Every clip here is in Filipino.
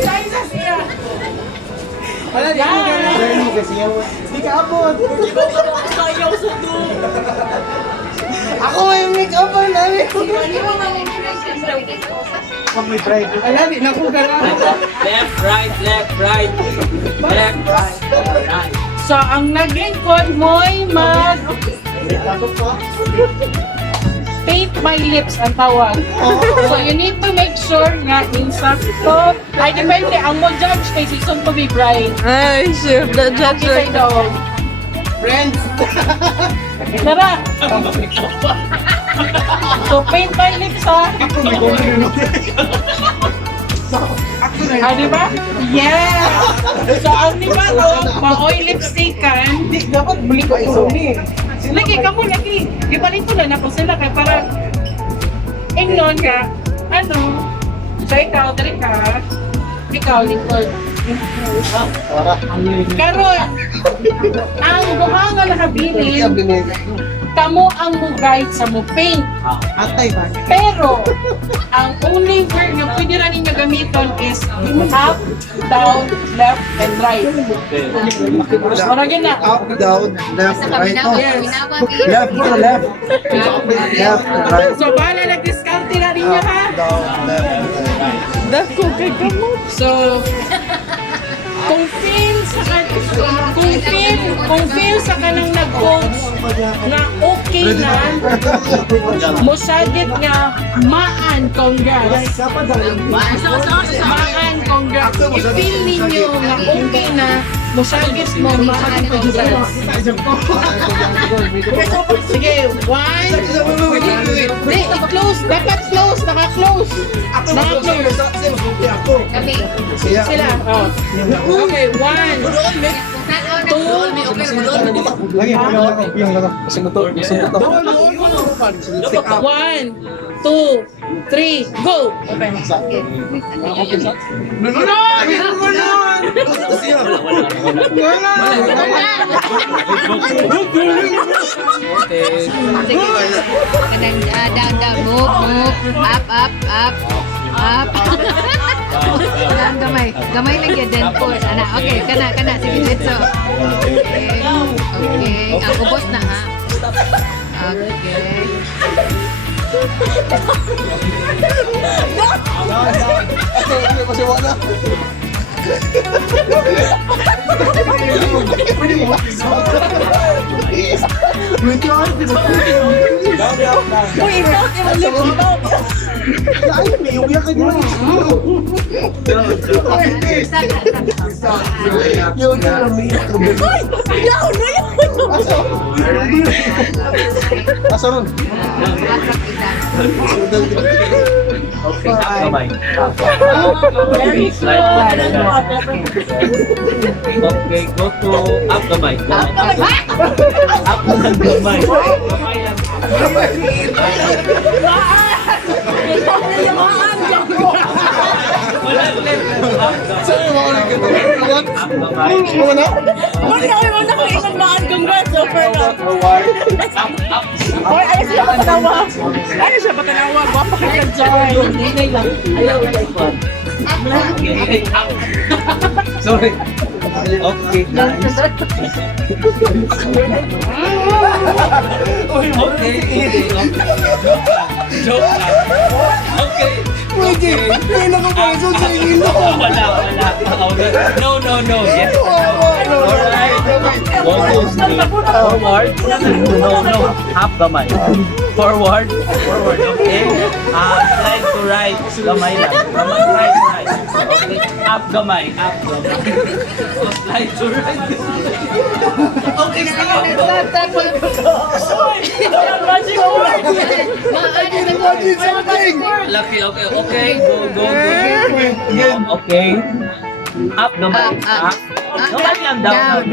Sizes siya. Wala, di mo ka na. Di ka abot. Sayaw sa doon. Ako may make-up namin. Pag may bright. Ala, di na ko ka na. Left, right, left, right. Left, right, right. So, ang naging code mo'y paint my lips ang tawag. So, you need to make sure nga insakto. Ay, depende. Ang mo judge kay season to be bright. Ay, sure. The judge Kisay daw. Friends. Tara! So, paint my lips ha. Ah, di ba? Yeah! So, ang di ba to, ma-oil lipstickan. Di, dapat buli ko iso ni. Lagi ka mo, lagi. Ipalit ko na po sila kaya para ingnon ka. Ano? So, ikaw, dari ka. Ikaw, Nicole. Karon, ang duha nga nakabilin, kamo ang mo guide sa mo paint. Atay ba? Pero, ang only word na pwede rin ninyo gamiton is up, down, left, and right. Ano yun na? Up, down, left, right. Yes. Left, left. Left, right. So, bahala nag-discount na ninyo ha? Down, left, right. Dako kay gamot. So, kung feel sa kanang nag-post na okay na, musagit nga, maan, congrats. Maan, congrats. I-feel ninyo na okay na, musagit mo, maan, congrats. Sige, one. Hindi, i-close. Dapat close. Naka-close. Naka-close. Sila. Oh. Okay, one. Two. Lagi, yung ano. Kasi motor. One, two, three, go! Open. Down, down, move, up, up, up, up. Down, gamay lang yan, then push. Ana, okay, kana, sige, let's go. Okay, ang ubos na ha. Okay. Kasi wala. Uy, ikaw, Very slow. Okay, go to up gamay. Up lang gamay. Wala ulit. Saan yung mga ulit ka? Up gamay. Wala? Wala ko ingat maan. Congrats, super na. Up. Hoy, ayos siya patanawa. Ayos siya patanawa. Guwapa ka ka dyan. Hinay lang. Ayaw ulit ko. Okay, up. Sorry. Okay, nice. Okay, easy. Joke lang. Okay. Pwede! Kailan ko pa ito sa ilo! Wala. No. Yes. Alright. Almost. Forward. No. Half gamay. Forward. Okay. Slide to right. Gamay lang. Right. Okay. Up gamay. Slide to right. Okay, stop. Magic word. Lucky. Okay. Go. Okay. Up gamay. Up. Gamay lang. Down.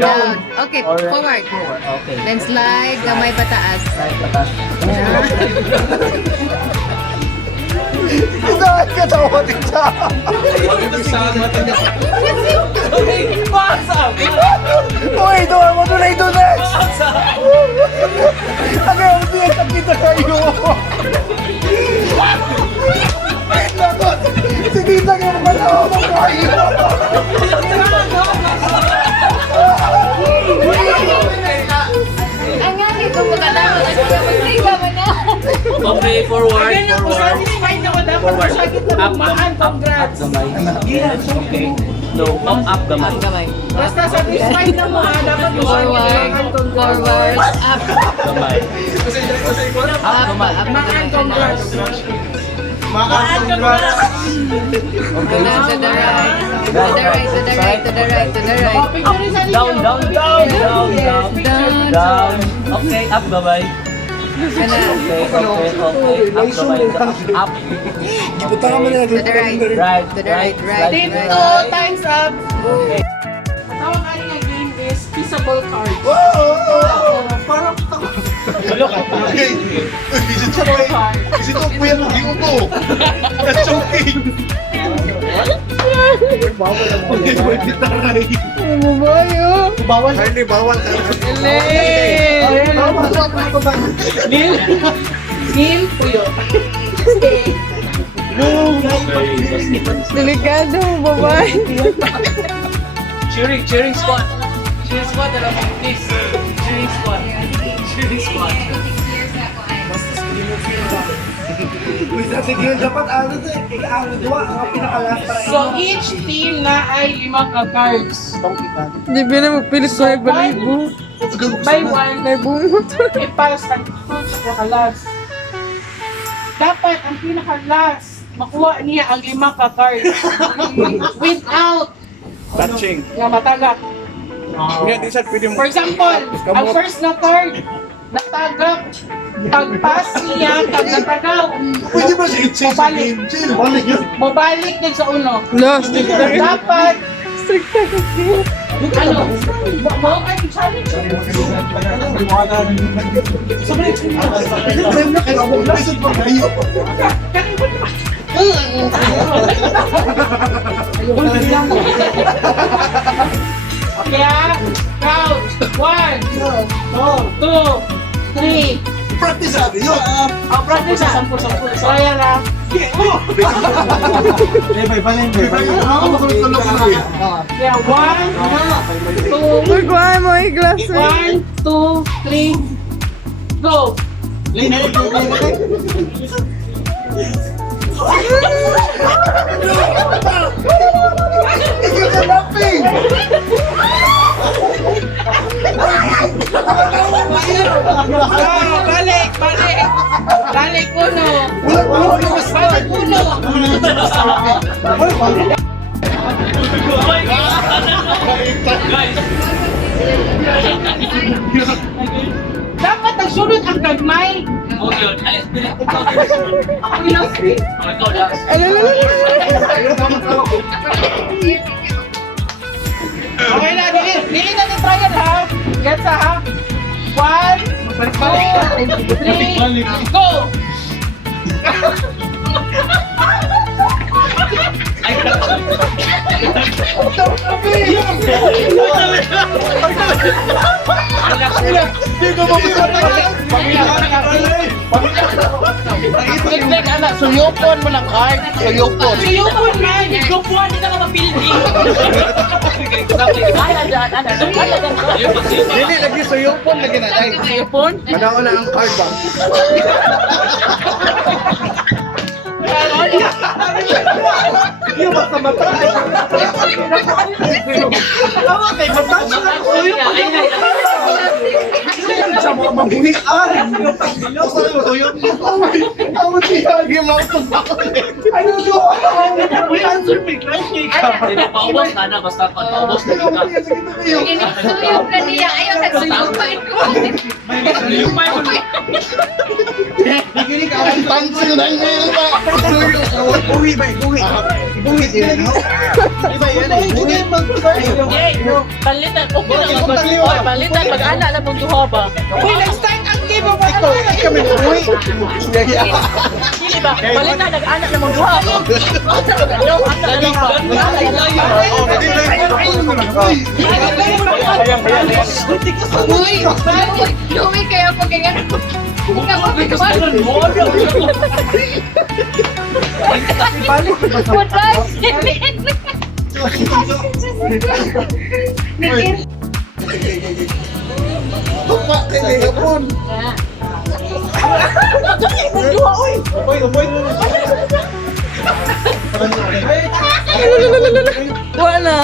Okay, Alright. forward. Okay. Then slide, gamay pataas. Slide patas. Dahil katawa din siya! Okay, pasa! Uy, doon mo doon na ito next! Ano yung hindi nakita kayo? Nakot! Si Tita nga mga tao mo kayo! forward. Again, ako sa akin, may naman dapat Forward. masyagit na Up, lumaan. up, up, Congrats. gamay. Okay. No, up, gamay. Gamay. Basta satisfied na mo ha, dapat Forward. Forward. Up. Gamay. Up. Up. Makan congrats. Makan congrats. To the right. To the right. To the right. To the right. To the right. Picture sa ninyo. Down, down, down, down, down. Down. Okay, up, gamay. Kana. Okay, okay, okay. Up, gamay. Up. Ibuta ka mo na To the right. Right, To the right. Right. Team Right. 2, times up. Okay. Ang tawag ka nga game is feasible cards. Parang Tulo ka pa. Feasible cards. Kasi ito kuya mo, di uto. That's okay. Okay, boy, bitaray. Bawal. Harley, bawal ka. Neil Puyo. Delikado, babae. Cheering, cheering squad. Cheering squad, alam mo, please. Cheering squad. Cheering squad. Sige, dapat ano to eh. Ang dua, ang pinakalas para So each team na ay 5 cards. Di ba na magpilis sa balibo? By one, May bungot. ipas ang pinakalas. Dapat ang pinakalas, makuha niya ang 5 cards. Without touching. nga matagak. Nga, di siya pwede mo. For example, ang first na card, natagak. Pag-pass niya, pag-natagaw, Pwede ba siya i-change sa Mabalik. game? Chill, balik yun. mabalik din sa uno. Last. Dapat, Strict ako. ano, mo ang challenge. Time na kayo, huwag na isot pa kayo. Kaya, count. 1, 2, 3. Practice natin yun. Ang practice sa 10. So, ayan na. Kaya, 1, 2, Magkuhan mo yung glass. 1, 2, 3, go! Ah, balik! Balik! Balik uno! Balik uno! Dapat nagsunod ang gagmay! Okay, alis, bilang. Ako yung last three. Ikaw, last. Okay na, dili na ni trial ha. Gets ha. 1, 2, 3, go! Tignan anak, suyupon mo ng card. Suyupon. Siyupon man! Group 1, hindi na ka mapildi. Dili, lagi suyupon. Lagi na. Suyupon? Manaon na ang card ba? Yung basta mata. Awa kay mata. Sa mga mabuhian. Basta yung suyupon. Awa siya. Yung mga pagkakali. Ano to? May answer me. Paubos ka na, basta paubos na ka. Suyop na niya. Ayaw nagsuyupan ko. Ang tansin na yun ba? Uwi ba? Uwi. Uwi din. Iba yan eh. Uwi. Palitan. Okay lang. Palitan. Mag-ana na mong duha ba? Uy, nag-start ang game mo. Ikaw, kami uwi. Dili ba? Palitan. Nag-ana na mong duha ba? Luwi kayo pag ganyan. Hindi ka mapituan. What Tupak kay Gapon. Wala.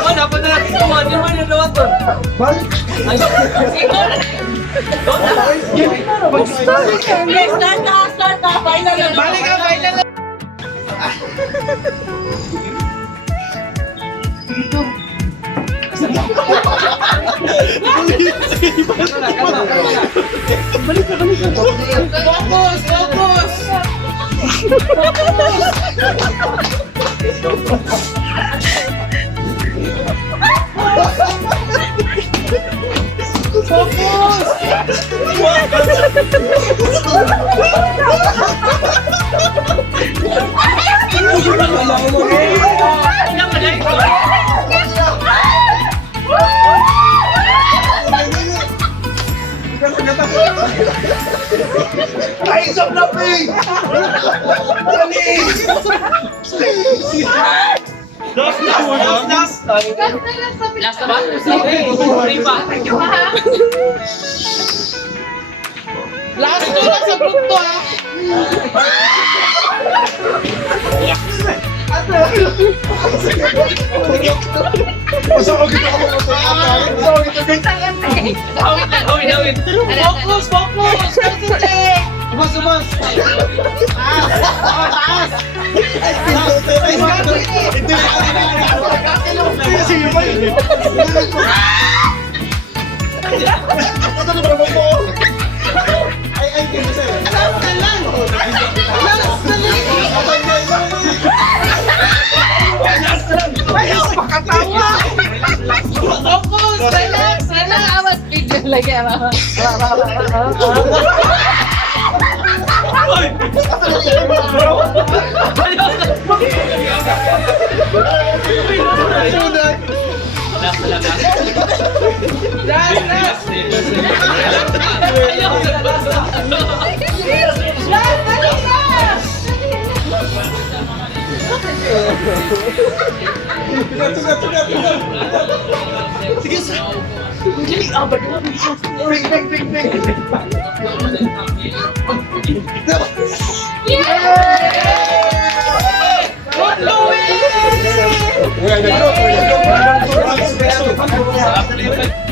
Oh, dapat na natin kumain. Di naman yung dalawa to. Start na. Final na. Balik ka, final na. Focus, focus. Ay, isang laping! Last na ba? Three pa. Last to lang sa group to ah. Masama kita ako masama kita. Awin. Focus, focus. Concentrate. Subas. Focus, relax, relax. Awas video lagi. Last na lang. Last, last. Good going!